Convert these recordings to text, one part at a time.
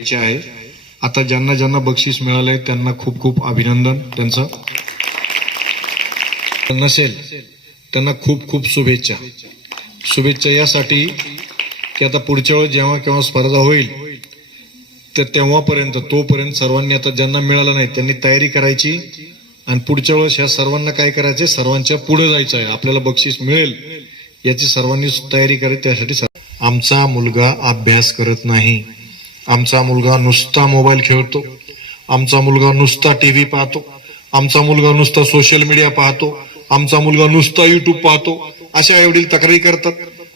आहे. आता ज्यांना ज्यांना बक्षीस मिळालंय त्यांना खूप खूप अभिनंदन त्यांचं. नसेल त्यांना खूप खूप शुभेच्छा. शुभेच्छा यासाठी की आता पुढच्या वेळेस जेव्हा केव्हा स्पर्धा होईल तर तेव्हापर्यंत तोपर्यंत सर्वांनी आता ज्यांना मिळालं नाही त्यांनी तयारी करायची. आणि पुढच्या वेळेस ह्या सर्वांना काय करायचे सर्वांच्या पुढे जायचं आहे. आपल्याला बक्षीस मिळेल याची सर्वांनी तयारी करायची त्यासाठी आमचा मुलगा अभ्यास करत नाही. आमचा मुलगा नुसता मोबाईल खेळतो आमचा मुलगा नुसता टीव्ही पाहतो आमचा मुलगा नुसता सोशल मीडिया पाहतो आमचा मुलगा नुसता युट्यूब पाहतो अशा एवढी तक्रारी करतात.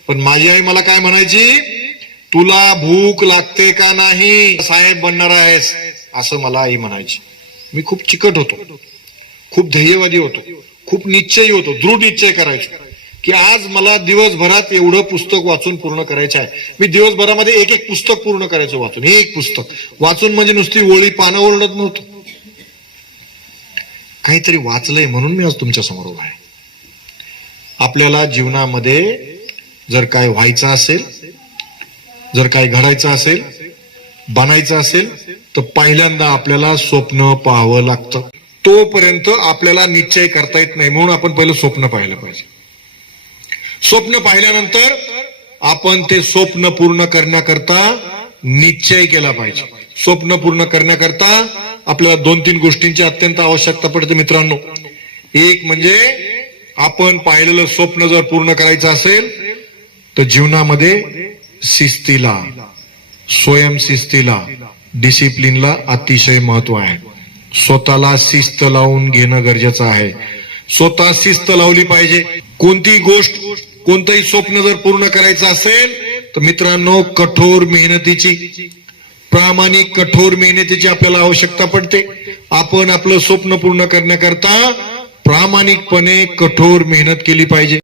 पण माझी आई मला काय म्हणायची? तुला भूक लागते का नाही? साहेब बनणार आहेस. असं मला आई म्हणायची. मी खूप चिकट होतो. खूप ध्येयवादी होतो. खूप निश्चयी होतो. दृढ निश्चय करायचो. की आज मला दिवसभरात एवढं पुस्तक वाचून पूर्ण करायचं आहे. मी दिवसभरामध्ये एक एक पुस्तक पूर्ण करायचं वाचून. एक पुस्तक. वाचून म्हणजे नुसती ओळी पानं ओरडत नव्हतं. काहीतरी वाचलंय म्हणून मी आज तुमच्यासमोर उभा आहे. आपल्याला जीवनामध्ये जर काय व्हायचं असेल जर काय घडायचं असेल बनायचं असेल तर पहिल्यांदा आपल्याला स्वप्न पाहावं लागतं. तोपर्यंत आपल्याला निश्चय करता येत नाही म्हणून आपण पहिलं स्वप्न पाहायला पाहिजे. स्वप्न पाहिल्यानंतर आपण ते स्वप्न पूर्ण करण्याकरता निश्चय केला पाहिजे. स्वप्न पूर्ण करण्याकरता आपल्याला दोन तीन गोष्टींची अत्यंत आवश्यकता पडते मित्रांनो. एक म्हणजे आपण पाहिलेलं स्वप्न जर पूर्ण करायचं असेल तर जीवनामध्ये शिस्तीला स्वयंशिस्तीला डिसिप्लिनला अतिशय महत्त्व आहे. स्वतःला शिस्त लावून घेणं गरजेचं आहे. स्वतः शिस्त लावली पाहिजे. कोणतीही गोष्ट कोणतंही स्वप्न जर पूर्ण करायचं असेल तर मित्रांनो कठोर मेहनतीची प्रामाणिक कठोर मेहनतीची आपल्याला आवश्यकता पडते. आपण आपलं स्वप्न पूर्ण करण्याकरता प्रामाणिकपणे कठोर मेहनत केली पाहिजे.